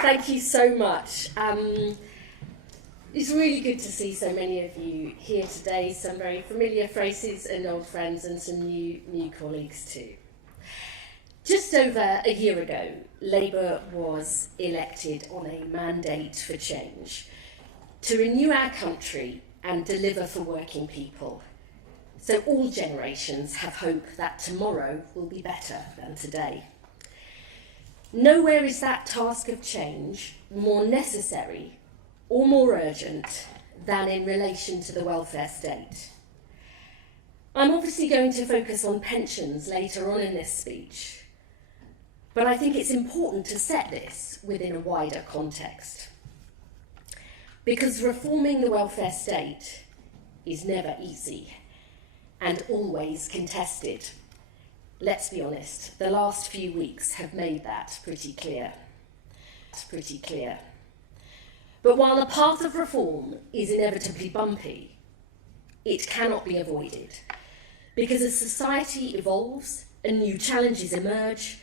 Thank you so much. It's really good to see so many of you here today, some very familiar faces and old friends and some new colleagues too. Just over a year ago, Labour was elected on a mandate for change to renew our country and deliver for working people. So all generations have hope that tomorrow will be better than today. Nowhere is that task of change more necessary or more urgent than in relation to the welfare state. I'm obviously going to focus on pensions later on in this speech, but I think it's important to set this within a wider context. Because reforming the welfare state is never easy and always contested. Let's be honest, the last few weeks have made that pretty clear. It's pretty clear. But while the path of reform is inevitably bumpy, it cannot be avoided. Because as society evolves and new challenges emerge,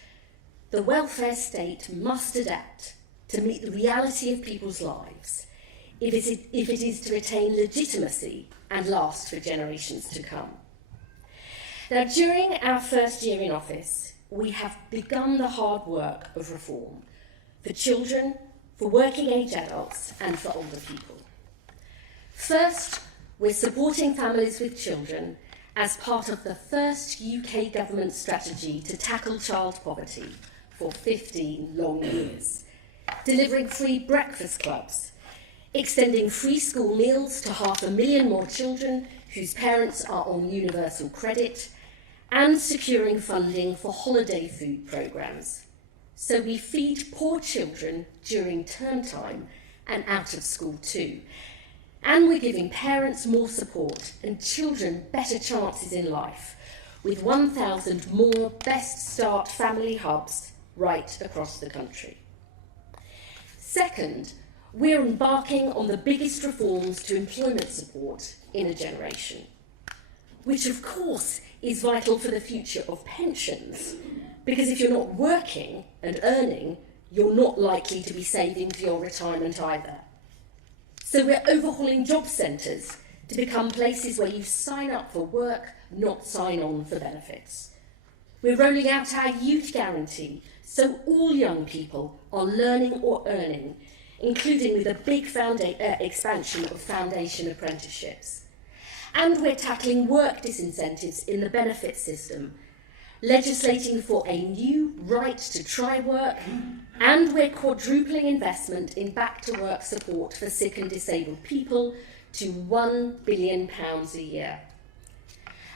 the welfare state must adapt to meet the reality of people's lives if it is to retain legitimacy and last for generations to come. Now, during our first year in office, we have begun the hard work of reform for children, for working age adults, and for older people. First, we're supporting families with children as part of the first UK government strategy to tackle child poverty for 15 long years, delivering free breakfast clubs, extending free school meals to 500,000 more children whose parents are on universal credit, and securing funding for holiday food programmes. So we feed poor children during term time and out of school too. And we're giving parents more support and children better chances in life, with 1,000 more Best Start family hubs right across the country. Second, we're embarking on the biggest reforms to employment support in a generation, which of course is vital for the future of pensions, because if you're not working and earning, you're not likely to be saving for your retirement either. So we're overhauling job centres to become places where you sign up for work, not sign on for benefits. We're rolling out our youth guarantee, so all young people are learning or earning, including with a big expansion of foundation apprenticeships. And we're tackling work disincentives in the benefit system, legislating for a new right to try work, and we're quadrupling investment in back-to-work support for sick and disabled people to £1 billion a year.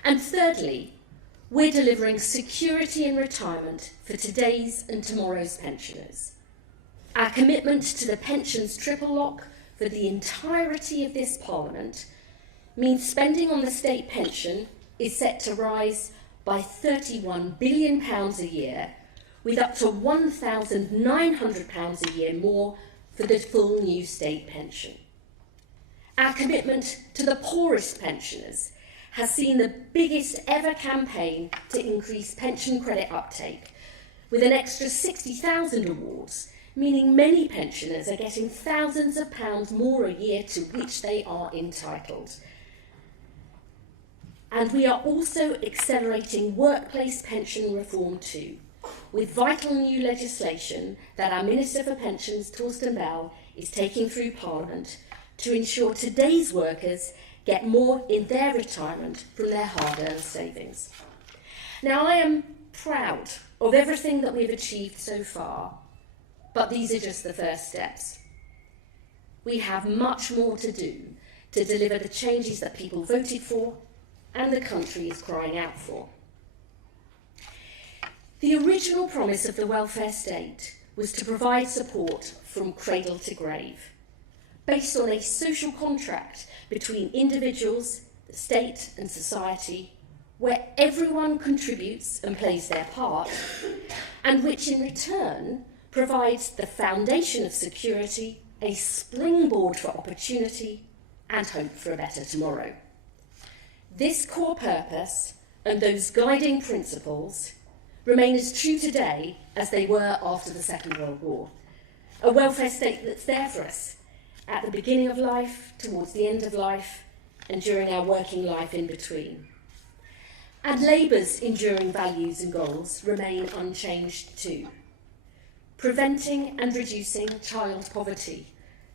And thirdly, we're delivering security in retirement for today's and tomorrow's pensioners. Our commitment to the pensions triple lock for the entirety of this Parliament means spending on the state pension is set to rise by £31 billion a year, with up to £1,900 a year more for the full new state pension. Our commitment to the poorest pensioners has seen the biggest ever campaign to increase pension credit uptake, with an extra 60,000 awards, meaning many pensioners are getting thousands of pounds more a year to which they are entitled. And we are also accelerating workplace pension reform too, with vital new legislation that our Minister for Pensions, Torsten Bell, is taking through Parliament to ensure today's workers get more in their retirement from their hard-earned savings. Now, I am proud of everything that we've achieved so far, but these are just the first steps. We have much more to do to deliver the changes that people voted for and the country is crying out for. The original promise of the welfare state was to provide support from cradle to grave, based on a social contract between individuals, the state and society, where everyone contributes and plays their part, and which in return provides the foundation of security, a springboard for opportunity, and hope for a better tomorrow. This core purpose and those guiding principles remain as true today as they were after the Second World War. A welfare state that's there for us at the beginning of life, towards the end of life, and during our working life in between. And Labour's enduring values and goals remain unchanged too. Preventing and reducing child poverty,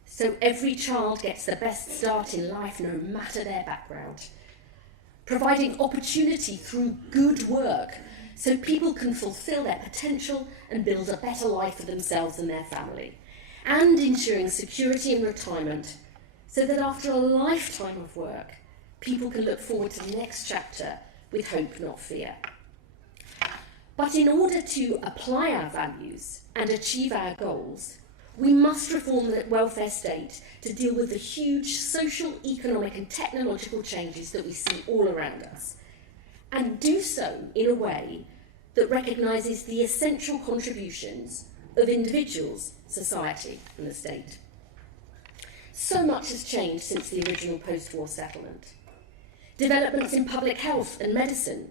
so every child gets the best start in life no matter their background. Providing opportunity through good work, so people can fulfil their potential and build a better life for themselves and their family. And ensuring security in retirement, so that after a lifetime of work, people can look forward to the next chapter with hope, not fear. But in order to apply our values and achieve our goals, we must reform the welfare state to deal with the huge social, economic and technological changes that we see all around us, and do so in a way that recognises the essential contributions of individuals, society and the state. So much has changed since the original post-war settlement. Developments in public health and medicine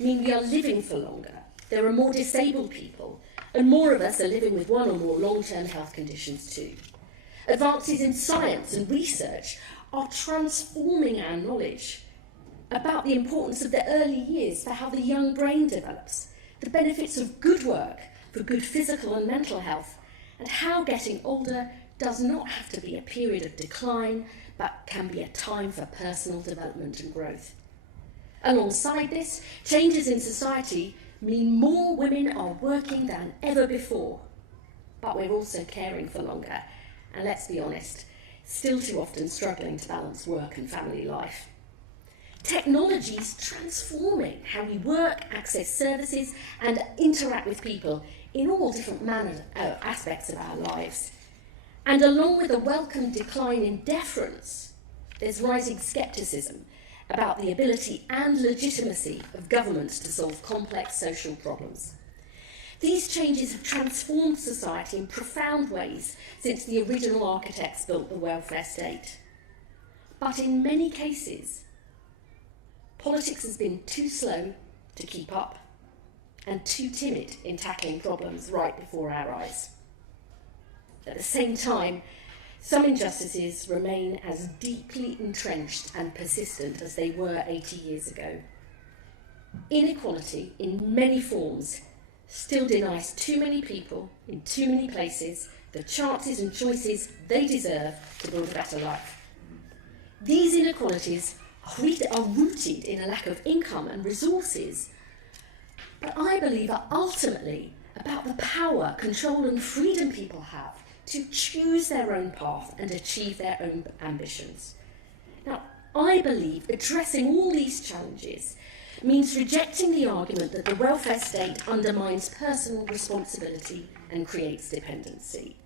mean we are living for longer. There are more disabled people, and more of us are living with one or more long-term health conditions too. Advances in science and research are transforming our knowledge about the importance of the early years for how the young brain develops, the benefits of good work for good physical and mental health, and how getting older does not have to be a period of decline, but can be a time for personal development and growth. Alongside this, changes in society mean more women are working than ever before, but we're also caring for longer, and let's be honest, still too often struggling to balance work and family life. Technology is transforming how we work, access services, and interact with people in all different aspects of our lives. And along with a welcome decline in deference, there's rising scepticism about the ability and legitimacy of governments to solve complex social problems. These changes have transformed society in profound ways since the original architects built the welfare state. But in many cases, politics has been too slow to keep up and too timid in tackling problems right before our eyes. At the same time, some injustices remain as deeply entrenched and persistent as they were 80 years ago. Inequality in many forms still denies too many people in too many places the chances and choices they deserve to build a better life. These inequalities are rooted in a lack of income and resources, but I believe are ultimately about the power, control and freedom people have to choose their own path and achieve their own ambitions. Now, I believe addressing all these challenges means rejecting the argument that the welfare state undermines personal responsibility and creates dependency.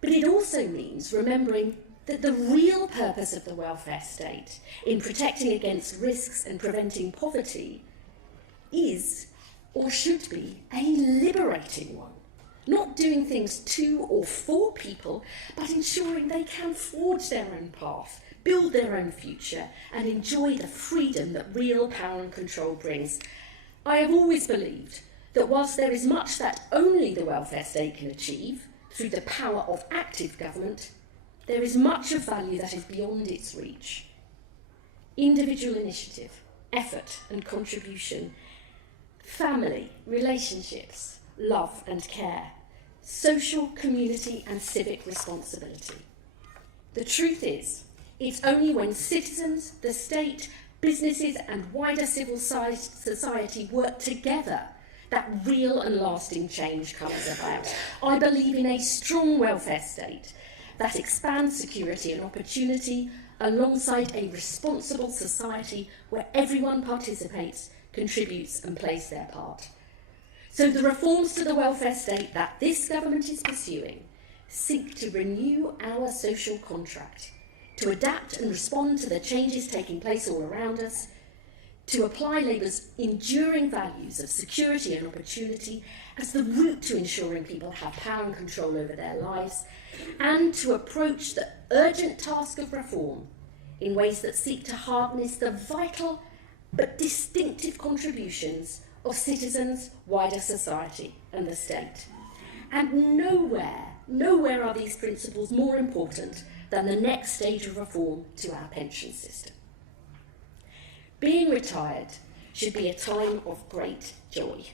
But it also means remembering that the real purpose of the welfare state in protecting against risks and preventing poverty is, or should be, a liberating one. Not doing things to or for people, but ensuring they can forge their own path, build their own future, and enjoy the freedom that real power and control brings. I have always believed that whilst there is much that only the welfare state can achieve through the power of active government, there is much of value that is beyond its reach. Individual initiative, effort and contribution, family, relationships, love and care, social, community and civic responsibility. The truth is, it's only when citizens, the state, businesses and wider civil society work together that real and lasting change comes about. I believe in a strong welfare state that expands security and opportunity alongside a responsible society where everyone participates, contributes and plays their part. So the reforms to the welfare state that this government is pursuing seek to renew our social contract, to adapt and respond to the changes taking place all around us, to apply Labour's enduring values of security and opportunity as the route to ensuring people have power and control over their lives, and to approach the urgent task of reform in ways that seek to harness the vital but distinctive contributions of citizens, wider society and the state, And nowhere are these principles more important than the next stage of reform to our pension system. Being retired should be a time of great joy,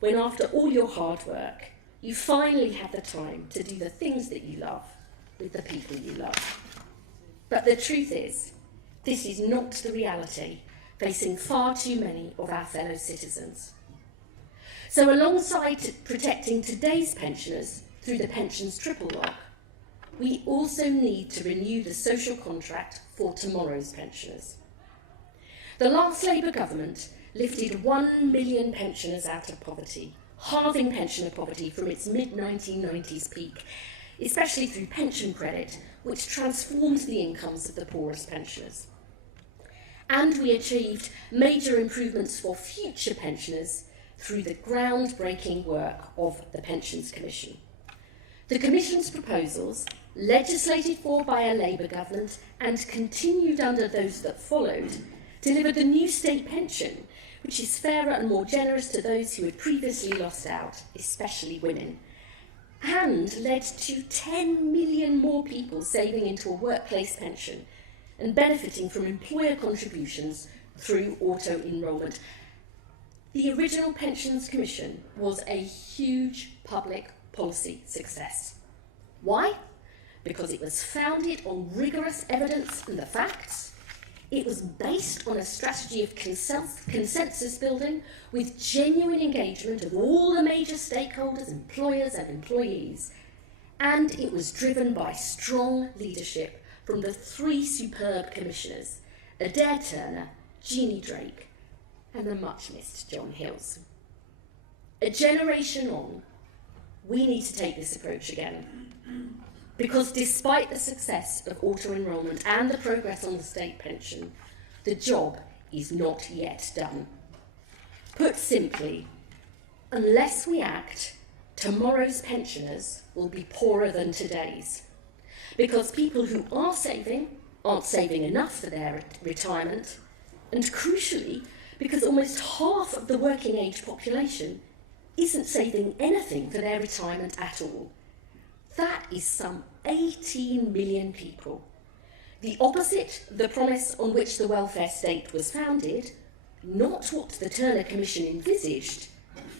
when after all your hard work, you finally have the time to do the things that you love with the people you love. But the truth is, this is not the reality facing far too many of our fellow citizens. So alongside protecting today's pensioners through the pensions triple lock, we also need to renew the social contract for tomorrow's pensioners. The last Labour government lifted 1 million pensioners out of poverty, halving pensioner poverty from its mid-1990s peak, especially through pension credit, which transformed the incomes of the poorest pensioners. And we achieved major improvements for future pensioners through the groundbreaking work of the Pensions Commission. The Commission's proposals, legislated for by a Labour government and continued under those that followed, delivered the new state pension, which is fairer and more generous to those who had previously lost out, especially women, and led to 10 million more people saving into a workplace pension and benefiting from employer contributions through auto-enrolment. The original Pensions Commission was a huge public policy success. Why? Because it was founded on rigorous evidence and the facts. It was based on a strategy of consensus building with genuine engagement of all the major stakeholders, employers and employees. And it was driven by strong leadership from the 3 superb commissioners, Adair Turner, Jeannie Drake and the much-missed John Hills. A generation on, we need to take this approach again. Because despite the success of auto-enrolment and the progress on the state pension, the job is not yet done. Put simply, unless we act, tomorrow's pensioners will be poorer than today's. Because people who are saving aren't saving enough for their retirement, and crucially, because almost half of the working age population isn't saving anything for their retirement at all. That is some 18 million people. The opposite of the promise on which the welfare state was founded, not what the Turner Commission envisaged,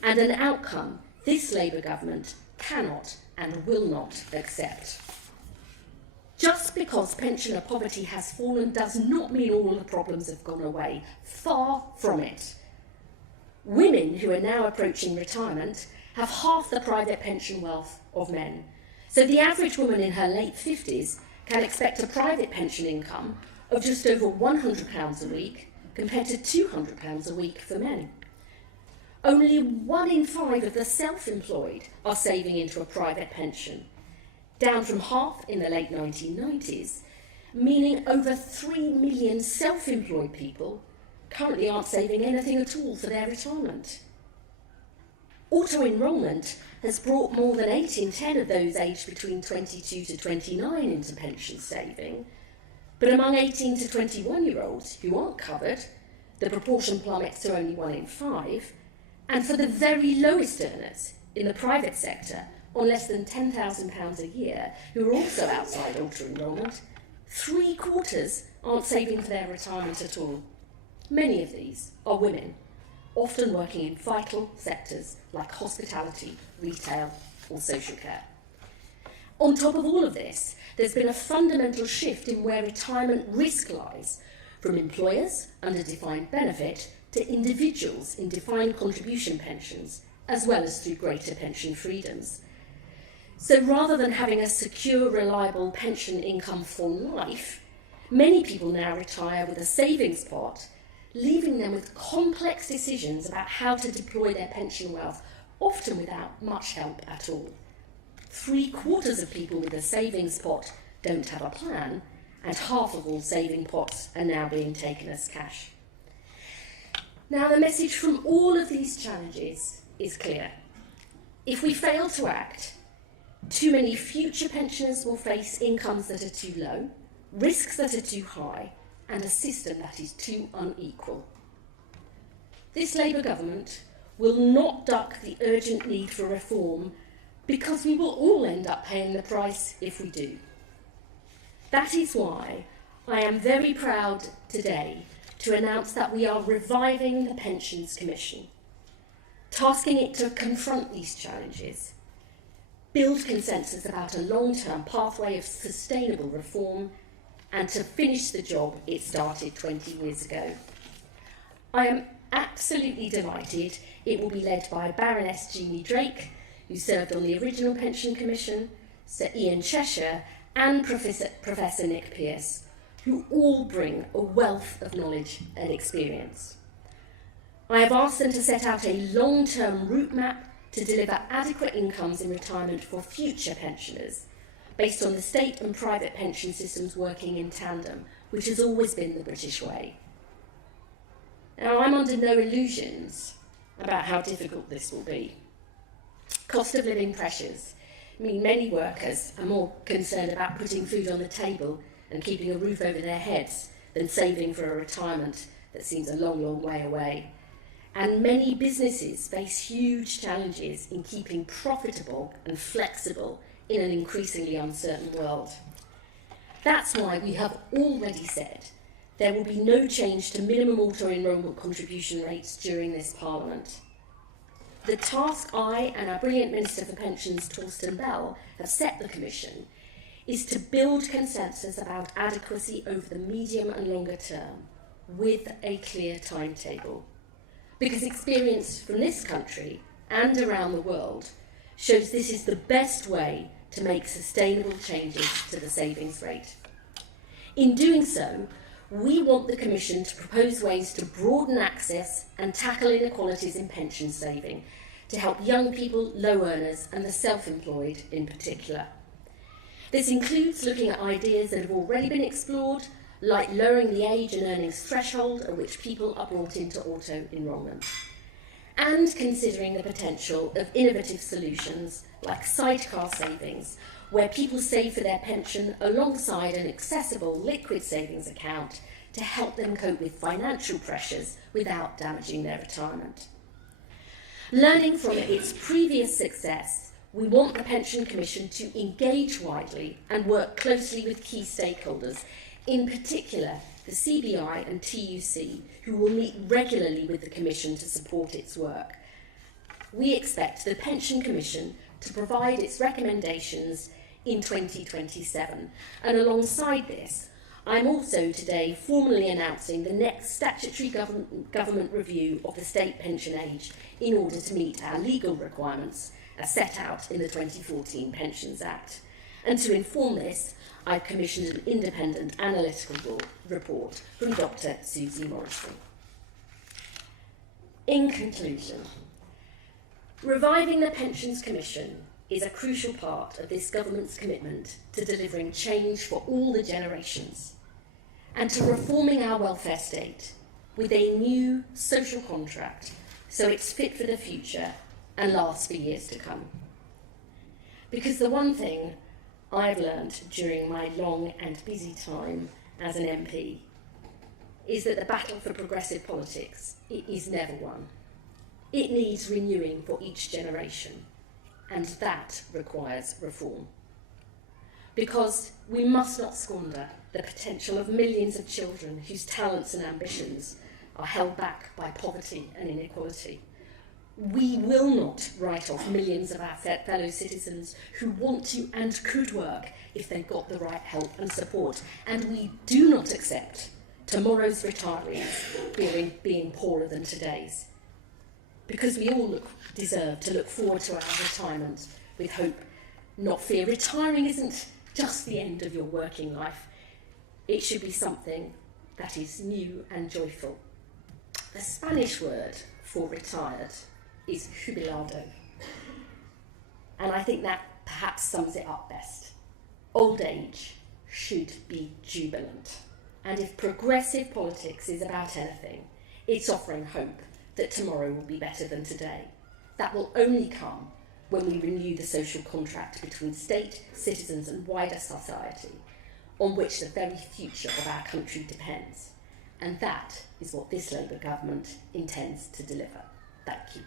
and an outcome this Labour government cannot and will not accept. Just because pensioner poverty has fallen does not mean all the problems have gone away. Far from it. Women who are now approaching retirement have half the private pension wealth of men. So the average woman in her late 50s can expect a private pension income of just over £100 a week compared to £200 a week for men. Only 1 in 5 of the self-employed are saving into a private pension, down from half in the late 1990s, meaning over 3 million self-employed people currently aren't saving anything at all for their retirement. Auto-enrolment has brought more than 8 in 10 of those aged between 22 to 29 into pension saving, but among 18 to 21-year-olds who aren't covered, the proportion plummets to only 1 in 5, and for the very lowest earners in the private sector on less than £10,000 a year, who are also outside auto-enrolment, 3/4 aren't saving for their retirement at all. Many of these are women, often working in vital sectors like hospitality, retail or social care. On top of all of this, there's been a fundamental shift in where retirement risk lies, from employers under defined benefit to individuals in defined contribution pensions, as well as through greater pension freedoms. So rather than having a secure, reliable pension income for life, many people now retire with a savings pot, leaving them with complex decisions about how to deploy their pension wealth, often without much help at all. 3/4 of people with a savings pot don't have a plan, and half of all saving pots are now being taken as cash. Now, the message from all of these challenges is clear. If we fail to act, too many future pensioners will face incomes that are too low, risks that are too high, and a system that is too unequal. This Labour government will not duck the urgent need for reform because we will all end up paying the price if we do. That is why I am very proud today to announce that we are reviving the Pensions Commission, tasking it to confront these challenges, build consensus about a long-term pathway of sustainable reform, and to finish the job it started 20 years ago. I am absolutely delighted it will be led by Baroness Jeanie Drake, who served on the original Pension Commission, Sir Ian Cheshire, and Professor Nick Pearce, who all bring a wealth of knowledge and experience. I have asked them to set out a long-term route map to deliver adequate incomes in retirement for future pensioners, based on the state and private pension systems working in tandem, which has always been the British way. Now, I'm under no illusions about how difficult this will be. Cost of living pressures mean many workers are more concerned about putting food on the table and keeping a roof over their heads than saving for a retirement that seems a long, long way away. And many businesses face huge challenges in keeping profitable and flexible in an increasingly uncertain world. That's why we have already said there will be no change to minimum auto-enrolment contribution rates during this Parliament. The task I and our brilliant Minister for Pensions, Torsten Bell, have set the Commission is to build consensus about adequacy over the medium and longer term with a clear timetable. Because experience from this country and around the world shows this is the best way to make sustainable changes to the savings rate. In doing so, we want the Commission to propose ways to broaden access and tackle inequalities in pension saving to help young people, low earners and the self-employed in particular. This includes looking at ideas that have already been explored, like lowering the age and earnings threshold at which people are brought into auto-enrolment, and considering the potential of innovative solutions like sidecar savings, where people save for their pension alongside an accessible liquid savings account to help them cope with financial pressures without damaging their retirement. Learning from its previous success, we want the Pension Commission to engage widely and work closely with key stakeholders, in particular the CBI and TUC, who will meet regularly with the Commission to support its work. We expect the Pension Commission to provide its recommendations in 2027, and alongside this, I'm also today formally announcing the next statutory government review of the state pension age in order to meet our legal requirements as set out in the 2014 Pensions Act. And to inform this, I've commissioned an independent analytical report from Doctor Suzy Morrissey. In conclusion, reviving the Pensions Commission is a crucial part of this government's commitment to delivering change for all the generations and to reforming our welfare state with a new social contract so it's fit for the future and lasts for years to come. Because the one thing I've learned during my long and busy time as an MP is that the battle for progressive politics is never won. It needs renewing for each generation, and that requires reform. Because we must not squander the potential of millions of children whose talents and ambitions are held back by poverty and inequality. We will not write off millions of our fellow citizens who want to and could work if they've got the right help and support. And we do not accept tomorrow's retirees being poorer than today's. Because we all deserve to look forward to our retirement with hope, not fear. Retiring isn't just the end of your working life. It should be something that is new and joyful. The Spanish word for retired is jubilado. And I think that perhaps sums it up best. Old age should be jubilant. And if progressive politics is about anything, it's offering hope that tomorrow will be better than today. That will only come when we renew the social contract between state, citizens and wider society, on which the very future of our country depends. And that is what this Labour government intends to deliver. Thank you.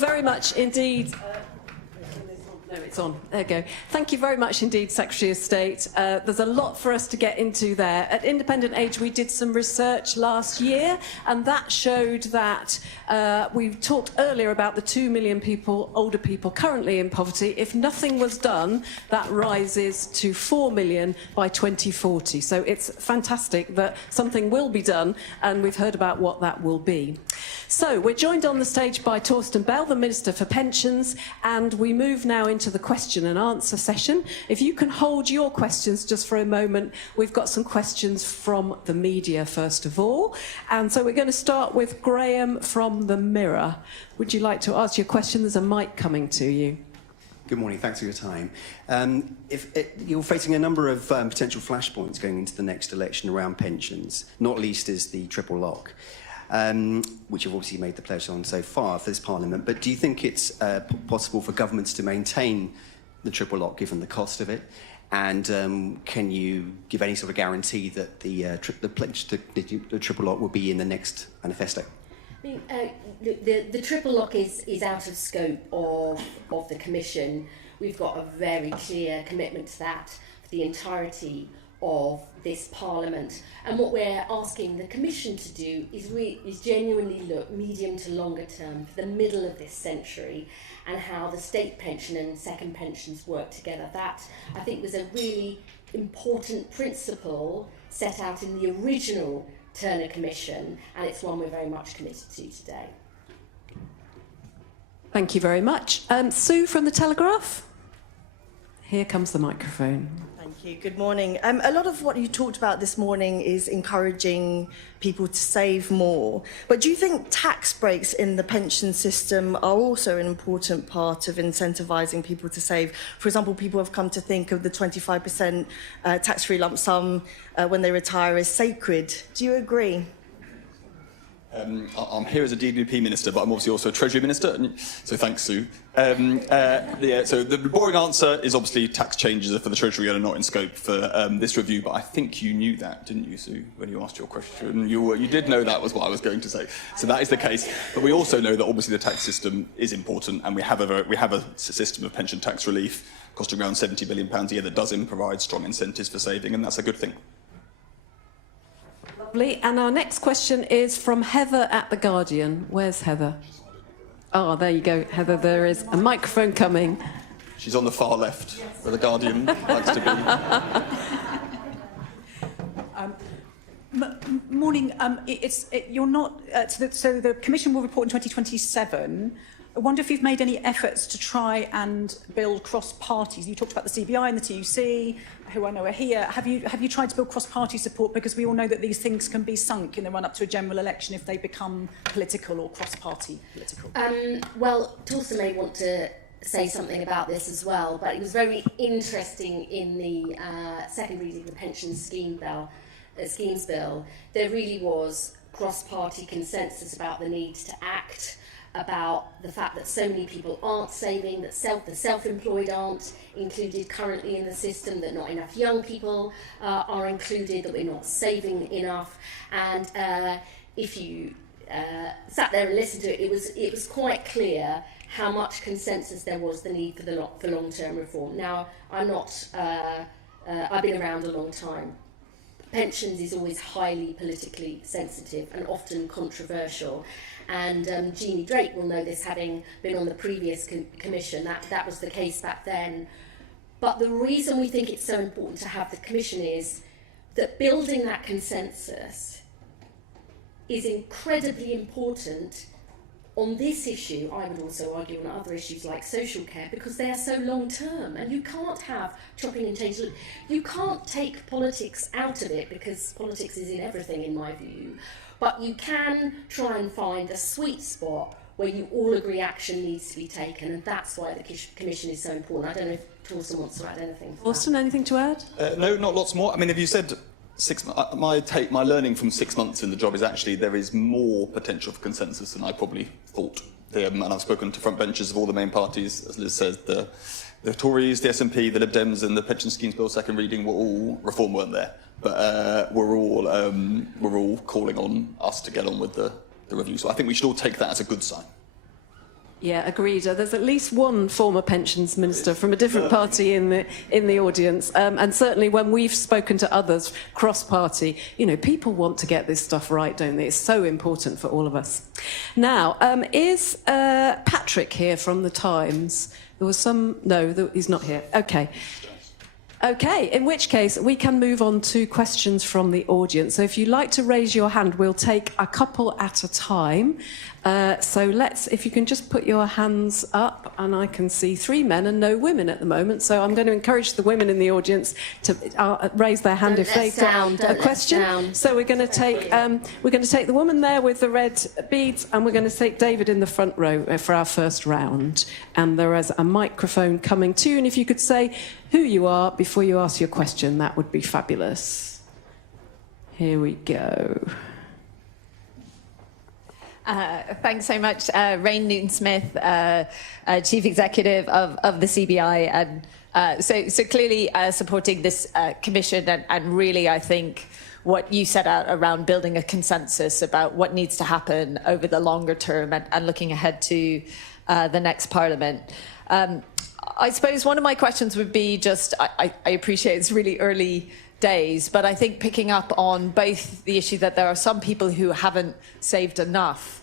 very much indeed. No, it's on. There you go. Thank you very much indeed, Secretary of State. There's a lot for us to get into there. At Independent Age, we did some research last year, and that showed that we talked earlier about the 2 million people, older people currently in poverty. If nothing was done, that rises to 4 million by 2040. So it's fantastic that something will be done, and we've heard about what that will be. So we're joined on the stage by Torsten Bell, the Minister for Pensions, and we move now into the question and answer session. If you can hold your questions just for a moment, we've got some questions from the media first of all. And so we're going to start with Graham from the Mirror. Would you like to ask your question? There's a mic coming to you. Good morning, thanks for your time. You're facing a number of potential flashpoints going into the next election around pensions, not least is the triple lock. Which have obviously made the pledge on so far for this Parliament. But do you think it's possible for governments to maintain the triple lock given the cost of it? And can you give any sort of guarantee that the pledge to the triple lock will be in the next manifesto? I mean, the triple lock is out of scope of the Commission. We've got a very clear commitment to that for the entirety of this Parliament, and what we're asking the Commission to do is genuinely look medium to longer term for the middle of this century and how the state pension and second pensions work together. That, I think, was a really important principle set out in the original Turner Commission, and it's one we're very much committed to today. Thank you very much. Sue from the Telegraph. Here comes the microphone. Thank you. Good morning. A lot of what you talked about this morning is encouraging people to save more. But do you think tax breaks in the pension system are also an important part of incentivising people to save? For example, people have come to think of the 25% tax-free lump sum when they retire as sacred. Do you agree? I'm here as a DWP Minister, but I'm obviously also a Treasury Minister, so thanks, Sue. So the boring answer is obviously tax changes for the Treasury are not in scope for this review, but I think you knew that, didn't you, Sue, when you asked your question? You did know that was what I was going to say. So that is the case, but we also know that obviously the tax system is important, and we have a system of pension tax relief costing around £70 billion a year that does provide strong incentives for saving, and that's a good thing. Lovely. And our next question is from Heather at The Guardian. Where's Heather? Oh, there you go, Heather. There is a microphone coming. She's on the far left, where The Guardian likes to be. Morning. You're not. So the Commission will report in 2027. I wonder if you've made any efforts to try and build cross-parties. You talked about the CBI and the TUC, who I know are here. Have you tried to build cross-party support? Because we all know that these things can be sunk in the run-up to a general election if they become political or cross-party political. Well, Torsten may want to say something about this as well, but it was very interesting in the second reading of the Pensions Schemes Bill. There really was cross-party consensus about the need to act, about the fact that so many people aren't saving, that the self-employed aren't included currently in the system, that not enough young people are included, that we're not saving enough. And if you sat there and listened to it, it was quite clear how much consensus there was the need for long-term reform. Now, I've been around a long time. Pensions is always highly politically sensitive and often controversial. And Jeannie Drake will know this, having been on the previous commission, that was the case back then. But the reason we think it's so important to have the commission is that building that consensus is incredibly important on this issue. I would also argue on other issues like social care, because they are so long term, and you can't have chopping and changing. You can't take politics out of it, because politics is in everything in my view. But you can try and find a sweet spot where you all agree action needs to be taken, and that's why the Commission is so important. I don't know if Torsten wants to add anything. Torsten, anything to add? No, not lots more. I mean, if you said my learning from 6 months in the job is actually there is more potential for consensus than I probably thought. And I've spoken to front benches of all the main parties, as Liz says, the Tories, the SNP, the Lib Dems, and the Pensions Schemes Bill second reading were all reform weren't there. But we're all calling on us to get on with the review. So I think we should all take that as a good sign. Yeah, agreed. There's at least one former pensions minister from a different party in the audience, and certainly when we've spoken to others cross-party, you know, people want to get this stuff right, don't they? It's so important for all of us. Now, is Patrick here from the Times? There was some. No, he's not here. Okay. Okay, in which case we can move on to questions from the audience. So if you'd like to raise your hand, we'll take a couple at a time. So if you can just put your hands up, and I can see 3 men and no women at the moment. So I'm going to encourage the women in the audience to raise their hand if they've got a question. So we're going to take the woman there with the red beads, and we're going to take David in the front row for our first round. And there is a microphone coming to you, and if you could say who you are before you ask your question, that would be fabulous. Here we go. Thanks so much, Rain Newton-Smith, Chief Executive of the CBI, and so clearly supporting this commission, and really I think what you set out around building a consensus about what needs to happen over the longer term and looking ahead to the next Parliament. I suppose one of my questions would be just, I appreciate it's really early days, but I think picking up on both the issue that there are some people who haven't saved enough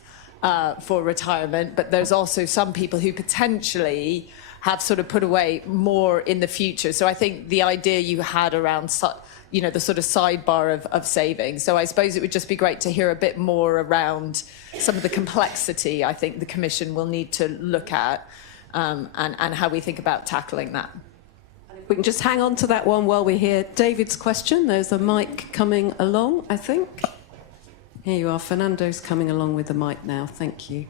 for retirement, but there's also some people who potentially have sort of put away more in the future. So I think the idea you had around, you know, the sort of sidebar of saving. So I suppose it would just be great to hear a bit more around some of the complexity I think the Commission will need to look at, and how we think about tackling that. We can just hang on to that one while we hear David's question. There's a mic coming along, I think. Here you are. Fernando's coming along with the mic now. Thank you.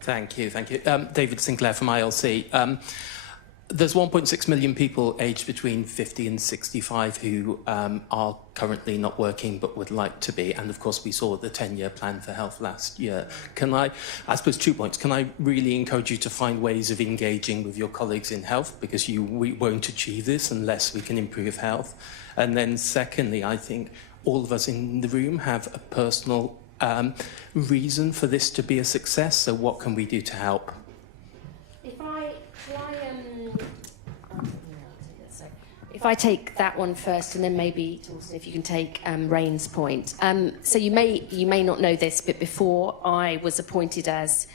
Thank you. David Sinclair from ILC. There's 1.6 million people aged between 50 and 65 who are currently not working but would like to be. And of course, we saw the 10-year plan for health last year. I suppose 2 points. Can I really encourage you to find ways of engaging with your colleagues in health? Because we won't achieve this unless we can improve health. And then secondly, I think all of us in the room have a personal reason for this to be a success. So what can we do to help? If I take that one first, and then maybe also if you can take Rain's point. So you may not know this, but before I was appointed as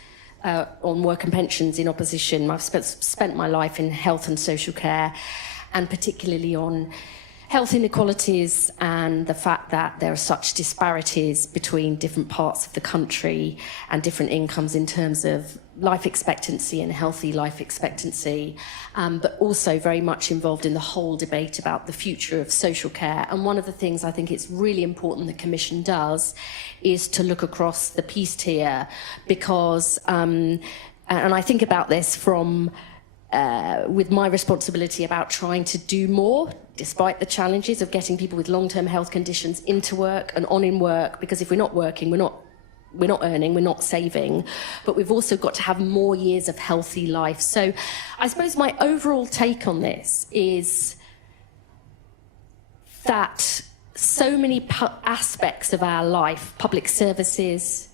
on work and pensions in opposition, I've spent my life in health and social care, and particularly on health inequalities and the fact that there are such disparities between different parts of the country and different incomes in terms of life expectancy and healthy life expectancy, but also very much involved in the whole debate about the future of social care. And one of the things I think it's really important the Commission does is to look across the piece tier, because, and I think about this from with my responsibility about trying to do more, despite the challenges of getting people with long-term health conditions into work and on in work, because if we're not working, we're not earning, we're not saving, but we've also got to have more years of healthy life. So I suppose my overall take on this is that so many aspects of our life, public services,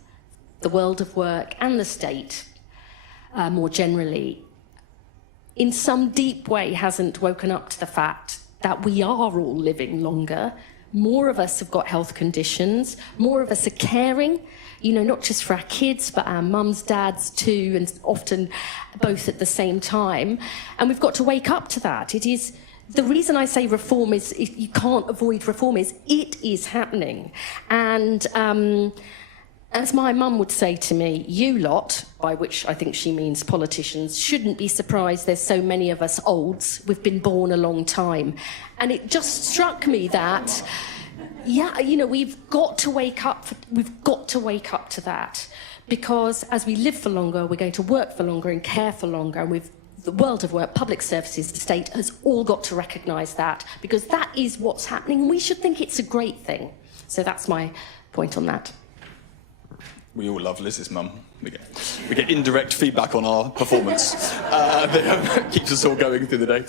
the world of work, and the state more generally, in some deep way hasn't woken up to the fact that we are all living longer. More of us have got health conditions, more of us are caring, you know, not just for our kids, but our mums, dads too, and often both at the same time. And we've got to wake up to that. It is, the reason I say reform is, you can't avoid reform, is it is happening. And as my mum would say to me, you lot, by which I think she means politicians, shouldn't be surprised there's so many of us olds. We've been born a long time. And it just struck me that, yeah, you know, we've got to wake up to that. Because as we live for longer, we're going to work for longer and care for longer. And the world of work, public services, the state has all got to recognise that, because that is what's happening. And we should think it's a great thing. So that's my point on that. We all love Liz's mum. We get indirect feedback on our performance. That keeps us all going through the day.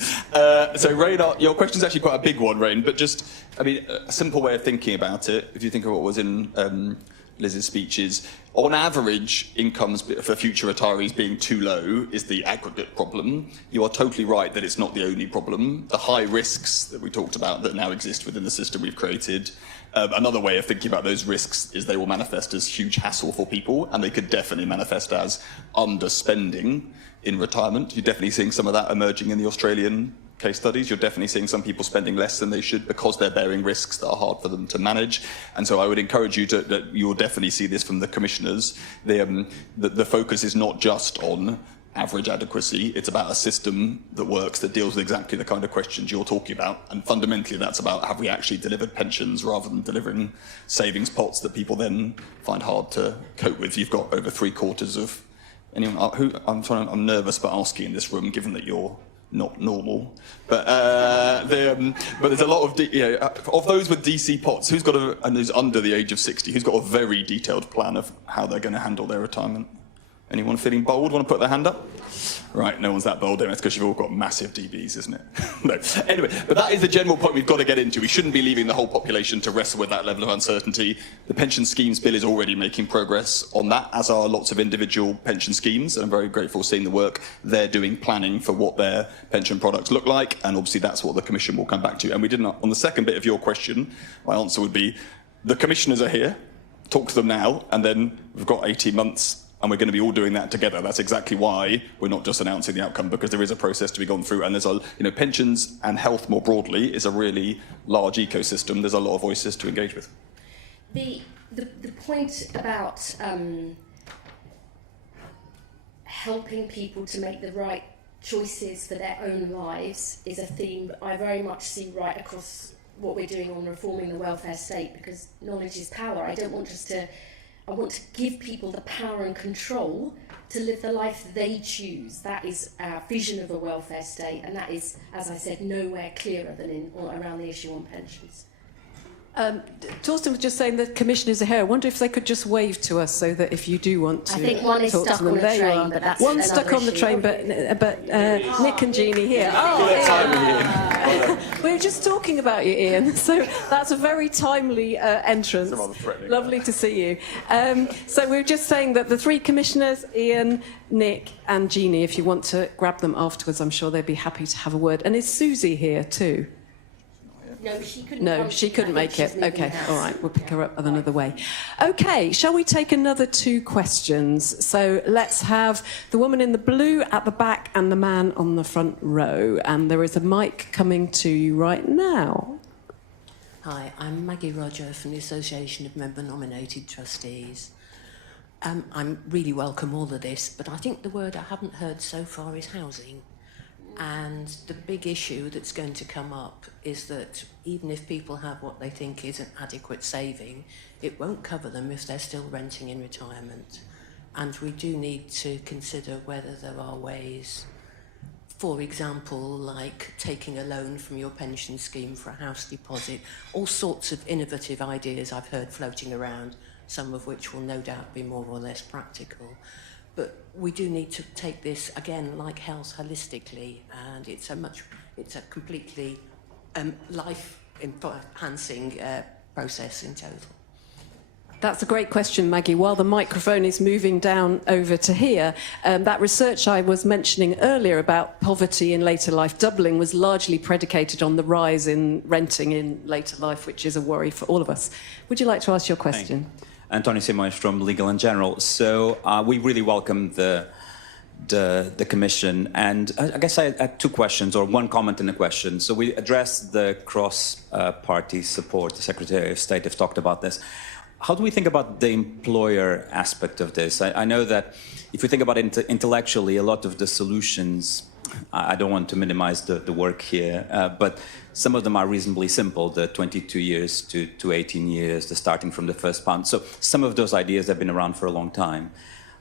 So, Rain, your question's actually quite a big one, Rain, but just, I mean, a simple way of thinking about it, if you think of what was in Liz's speech is, on average, incomes for future retirees being too low is the aggregate problem. You are totally right that it's not the only problem. The high risks that we talked about that now exist within the system we've created, another way of thinking about those risks is they will manifest as huge hassle for people, and they could definitely manifest as underspending in retirement. You're definitely seeing some of that emerging in the Australian case studies. You're definitely seeing some people spending less than they should because they're bearing risks that are hard for them to manage. And so I would encourage you that you'll definitely see this from the commissioners. The focus is not just on average adequacy, it's about a system that works, that deals with exactly the kind of questions you're talking about. And fundamentally that's about, have we actually delivered pensions rather than delivering savings pots that people then find hard to cope with. You've got over 3/4 of anyone who, I'm nervous about asking in this room, given that you're not normal, but there's a lot of of those with DC pots. Who's got and who's under the age of 60? Who's got a very detailed plan of how they're going to handle their retirement? Anyone feeling bold? Want to put their hand up? Right, no one's that bold. It's because you've all got massive DBs, isn't it? No. Anyway, but that is the general point we've got to get into. We shouldn't be leaving the whole population to wrestle with that level of uncertainty. The pension schemes bill is already making progress on that, as are lots of individual pension schemes. And I'm very grateful seeing the work they're doing, planning for what their pension products look like. And obviously that's what the Commission will come back to. And we didn't, on the second bit of your question, my answer would be, the commissioners are here, talk to them now, and then we've got 18 months and we're going to be all doing that together. That's exactly why we're not just announcing the outcome, because there is a process to be gone through, and there's a, pensions and health more broadly is a really large ecosystem. There's a lot of voices to engage with. The point about helping people to make the right choices for their own lives is a theme I very much see right across what we're doing on reforming the welfare state, because knowledge is power. I want to give people the power and control to live the life they choose. That is our vision of a welfare state, and that is, as I said, nowhere clearer than around the issue on pensions. Torsten was just saying that commissioners are here. I wonder if they could just wave to us so that if you do want to I think one is talk stuck to them, on a train, but that's one's stuck on the train, but Nick and Jeannie here. We were just talking about you, Ian. So that's a very timely entrance. Lovely to see you. So we were just saying that the three commissioners, Ian, Nick and Jeannie, if you want to grab them afterwards, I'm sure they'd be happy to have a word. And is Suzy here too? No, she couldn't make it. Okay, all right, we'll pick her up another way. Okay, shall we take another two questions? So let's have the woman in the blue at the back and the man on the front row. And there is a mic coming to you right now. Hi, I'm Maggie Roger from the Association of Member-Nominated Trustees. I really welcome all of this, but I think the word I haven't heard so far is housing. And the big issue that's going to come up is that even if people have what they think is an adequate saving, it won't cover them if they're still renting in retirement. And we do need to consider whether there are ways, for example, like taking a loan from your pension scheme for a house deposit, all sorts of innovative ideas I've heard floating around, some of which will no doubt be more or less practical. But we do need to take this, again, like health, holistically, and it's a completely life-enhancing process in total. That's a great question, Maggie. While the microphone is moving down over to here, that research I was mentioning earlier about poverty in later life doubling was largely predicated on the rise in renting in later life, which is a worry for all of us. Would you like to ask your question? Antonio Simões from Legal and General. So we really welcome the Commission, and I guess I had two questions, or one comment and a question. So we addressed the cross-party support. The Secretary of State have talked about this. How do we think about the employer aspect of this? I know that if we think about it intellectually, a lot of the solutions, I don't want to minimize the work here, but some of them are reasonably simple, the 22 years to 18 years, the starting from the first pound. So some of those ideas have been around for a long time.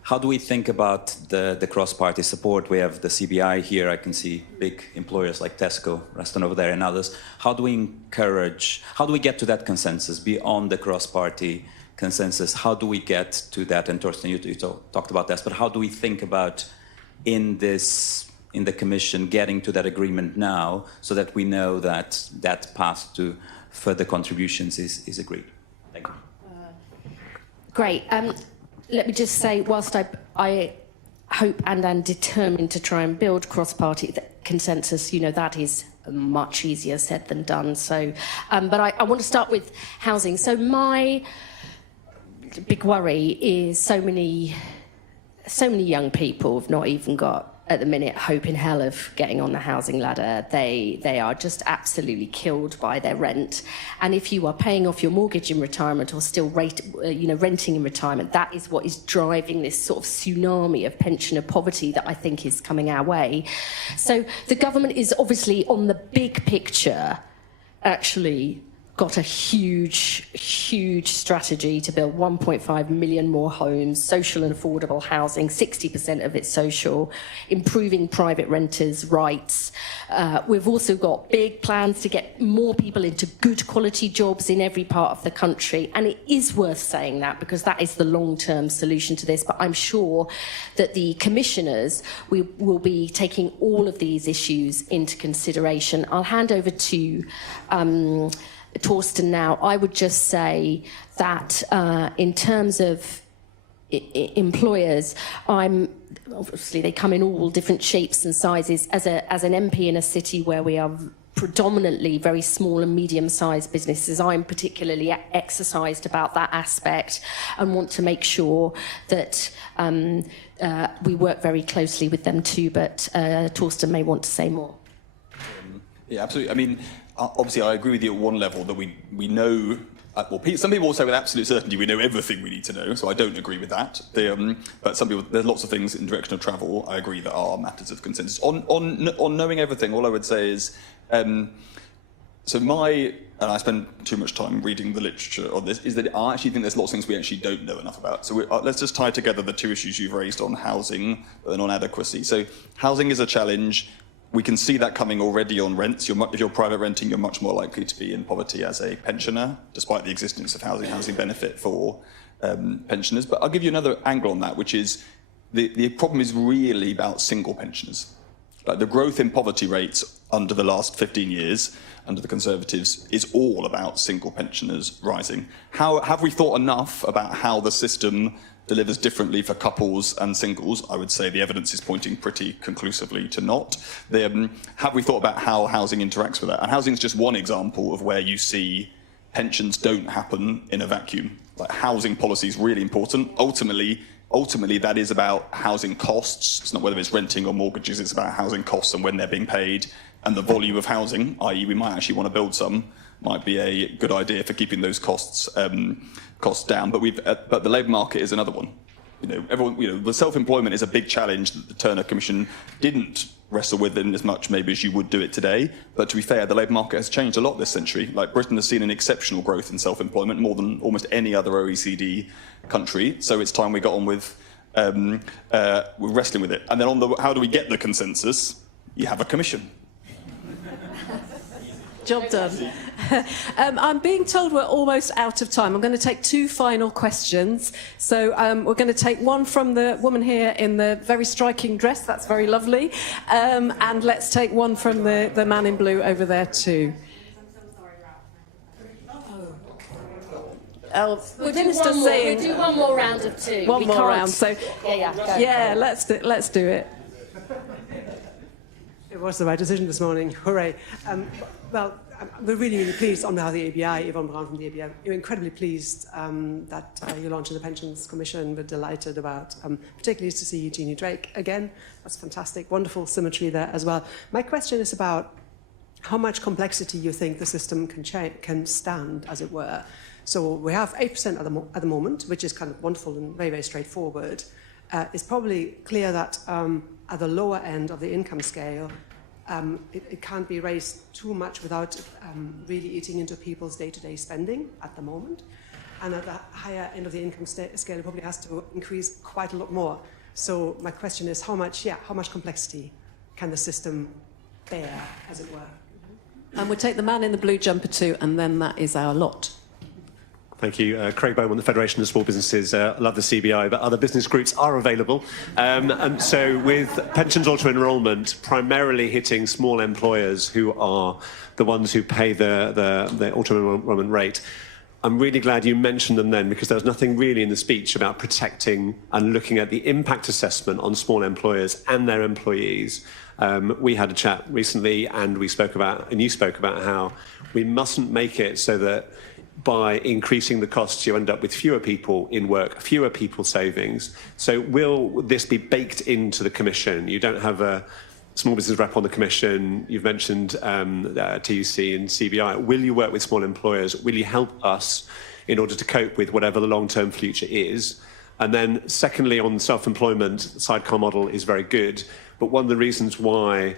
How do we think about the cross-party support? We have the CBI here. I can see big employers like Tesco, Reston over there, and others. How do we get to that consensus beyond the cross-party consensus? How do we get to that? And Torsten, you talked about this, but how do we think about in the Commission getting to that agreement now so that we know that that path to further contributions is agreed? Thank you. Great. Let me just say, whilst I hope and am determined to try and build cross-party consensus, you know, that is much easier said than done. So, but I want to start with housing. So my big worry is so many young people have not even got, at the minute, hope in hell of getting on the housing ladder. They are just absolutely killed by their rent. And if you are paying off your mortgage in retirement or still renting in retirement, that is what is driving this sort of tsunami of pensioner poverty that I think is coming our way. So the government is obviously, on the big picture, actually got a huge strategy to build 1.5 million more homes, social and affordable housing, 60% of it social, improving private renters' rights. We've also got big plans to get more people into good quality jobs in every part of the country. And it is worth saying that, because that is the long-term solution to this. But I'm sure that the commissioners will be taking all of these issues into consideration. I'll hand over to Torsten now. I would just say that in terms of employers, obviously they come in all different shapes and sizes. As an MP in a city where we are predominantly very small and medium-sized businesses, I'm particularly exercised about that aspect and want to make sure that we work very closely with them too. But Torsten may want to say more. Yeah, absolutely. I mean, obviously, I agree with you at one level that we know. Well, some people will say with absolute certainty we know everything we need to know, so I don't agree with that. But some people, there's lots of things in direction of travel I agree that are matters of consensus. On knowing everything, all I would say is, and I spend too much time reading the literature on this, is that I actually think there's lots of things we actually don't know enough about. So let's just tie together the two issues you've raised on housing and on adequacy. So housing is a challenge. We can see that coming already on rents. If you're private renting, you're much more likely to be in poverty as a pensioner, despite the existence of housing benefit for pensioners. But I'll give you another angle on that, which is the problem is really about single pensioners. Like the growth in poverty rates under the last 15 years, under the Conservatives, is all about single pensioners rising. Have we thought enough about how the system delivers differently for couples and singles? I would say the evidence is pointing pretty conclusively to not. Have we thought about how housing interacts with that? And housing is just one example of where you see pensions don't happen in a vacuum. Like housing policy is really important. Ultimately, that is about housing costs. It's not whether it's renting or mortgages, it's about housing costs and when they're being paid. And the volume of housing, i.e. we might actually want to build some, might be a good idea for keeping those costs down. But the labour market is another one. The self-employment is a big challenge that the Turner Commission didn't wrestle with in as much maybe as you would do it today. But to be fair, the labour market has changed a lot this century. Like Britain has seen an exceptional growth in self-employment, more than almost any other OECD country. So it's time we got on with wrestling with it. And then on how do we get the consensus? You have a commission. Job done. I'm being told we're almost out of time. I'm going to take two final questions. So we're going to take one from the woman here in the very striking dress. That's very lovely. And let's take one from the man in blue over there too. We'll do one more round of two. One more round. So yeah, let's do it. It was the right decision this morning. Hooray. Well, we're really, really pleased on behalf of the ABI, Yvonne Brown from the ABI. We're incredibly pleased that you're launching the Pensions Commission. We're delighted about, particularly to see Jeannie Drake again. That's fantastic. Wonderful symmetry there as well. My question is about how much complexity you think the system can stand, as it were. So we have 8% at the moment, which is kind of wonderful and very, very straightforward. It's probably clear that at the lower end of the income scale, it can't be raised too much without really eating into people's day-to-day spending at the moment. And at the higher end of the income scale, it probably has to increase quite a lot more. So my question is, how much complexity can the system bear, as it were? And we'll take the man in the blue jumper too, and then that is our lot. Thank you. Craig Bowman, the Federation of Small Businesses. Love the CBI, but other business groups are available. And so with pensions auto-enrolment primarily hitting small employers who are the ones who pay the auto-enrolment rate, I'm really glad you mentioned them then, because there was nothing really in the speech about protecting and looking at the impact assessment on small employers and their employees. We had a chat recently, and you spoke about how we mustn't make it so that by increasing the costs, you end up with fewer people in work, fewer people savings. So will this be baked into the Commission? You don't have a small business rep on the Commission. You've mentioned TUC and CBI. Will you work with small employers? Will you help us in order to cope with whatever the long-term future is? And then secondly, on self-employment, the sidecar model is very good. But one of the reasons why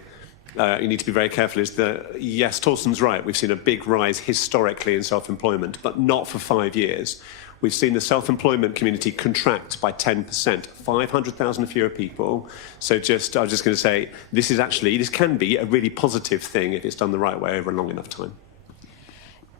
you need to be very careful is that, yes, Torsten's right, we've seen a big rise historically in self-employment, but not for 5 years. We've seen the self-employment community contract by 10%, 500,000 fewer people. So I was just going to say, this can be a really positive thing if it's done the right way over a long enough time.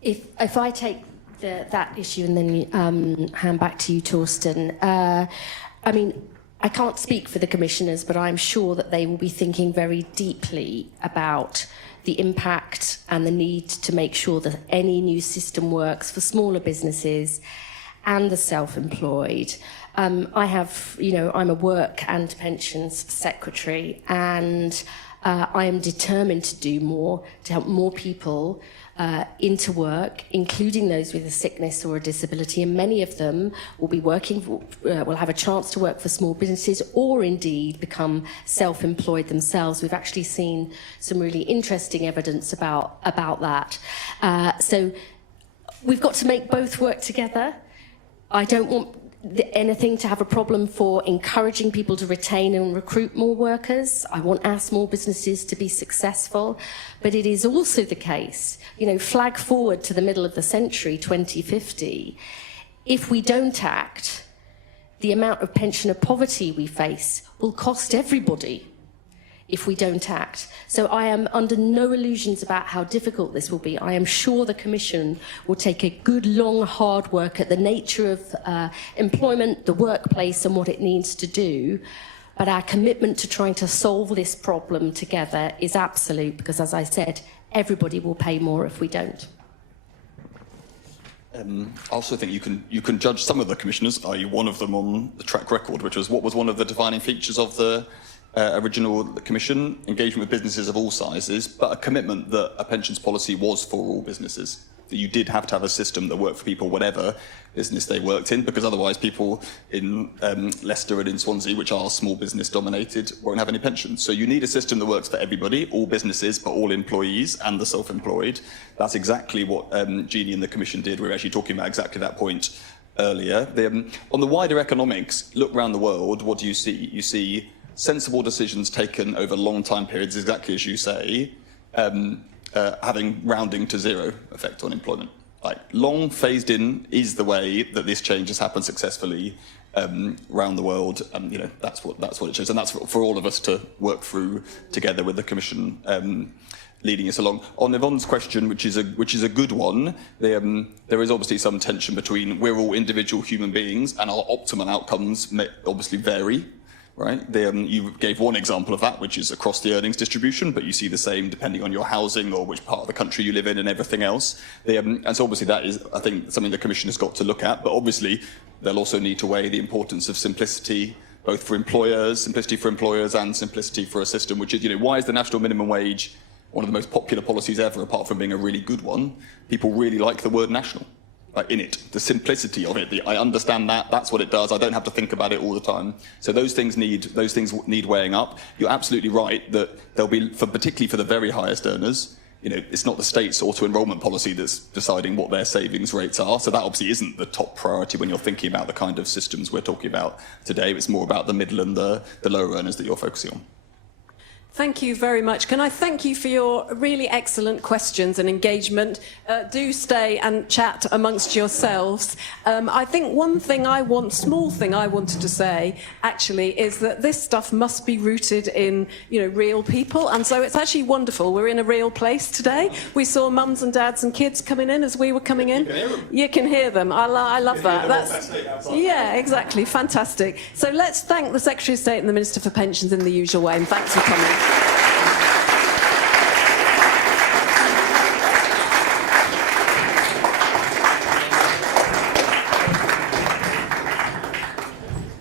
If I take that issue and then hand back to you, Torsten, I mean, I can't speak for the commissioners, but I'm sure that they will be thinking very deeply about the impact and the need to make sure that any new system works for smaller businesses and the self-employed. I'm a work and pensions secretary, and I am determined to do more to help more people into work, including those with a sickness or a disability, and many of them will be will have a chance to work for small businesses or indeed become self-employed themselves. We've actually seen some really interesting evidence about that. So we've got to make both work together. I don't want anything to have a problem for encouraging people to retain and recruit more workers. I want our small businesses to be successful, but it is also the case, flag forward to the middle of the century, 2050, if we don't act, the amount of pensioner poverty we face will cost everybody if we don't act. So I am under no illusions about how difficult this will be. I am sure the Commission will take a good, long, hard work at the nature of employment, the workplace, and what it needs to do. But our commitment to trying to solve this problem together is absolute, because, as I said, everybody will pay more if we don't. I also think you can judge some of the commissioners, i.e. one of them, on the track record, which was what was one of the defining features of the original Commission: engagement with businesses of all sizes, but a commitment that a pensions policy was for all businesses, that you did have to have a system that worked for people whatever business they worked in, because otherwise people in Leicester and in Swansea, which are small business dominated, won't have any pensions. So you need a system that works for everybody, all businesses, but all employees and the self-employed. That's exactly what Jeannie and the Commission did. We were actually talking about exactly that point earlier. On the wider economics, look around the world, what do you see? You see sensible decisions taken over long time periods, exactly as you say, having rounding to zero effect on employment. Like, long phased in is the way that this change has happened successfully around the world, and that's what it shows, and that's for all of us to work through together with the Commission leading us along. On Yvonne's question, which is a good one, there is obviously some tension between we're all individual human beings and our optimal outcomes may obviously vary. Right? You gave one example of that, which is across the earnings distribution, but you see the same depending on your housing or which part of the country you live in and everything else. And so obviously that is, I think, something the Commission has got to look at, but obviously they'll also need to weigh the importance of simplicity, both for employers, simplicity for employers and simplicity for a system, which is, why is the national minimum wage one of the most popular policies ever, apart from being a really good one? People really like the word national. In it, the simplicity of it. I understand that's what it does. I don't have to think about it all the time. So those things need weighing up. You're absolutely right that there'll be, particularly for the very highest earners, it's not the state's auto-enrolment policy that's deciding what their savings rates are. So that obviously isn't the top priority when you're thinking about the kind of systems we're talking about today. It's more about the middle and the lower earners that you're focusing on. Thank you very much. Can I thank you for your really excellent questions and engagement? Do stay and chat amongst yourselves. I think small thing I wanted to say, actually, is that this stuff must be rooted in, real people. And so it's actually wonderful. We're in a real place today. We saw mums and dads and kids coming in as we were coming in. You can hear them. I love that. Yeah, exactly. Fantastic. So let's thank the Secretary of State and the Minister for Pensions in the usual way. And thanks for coming.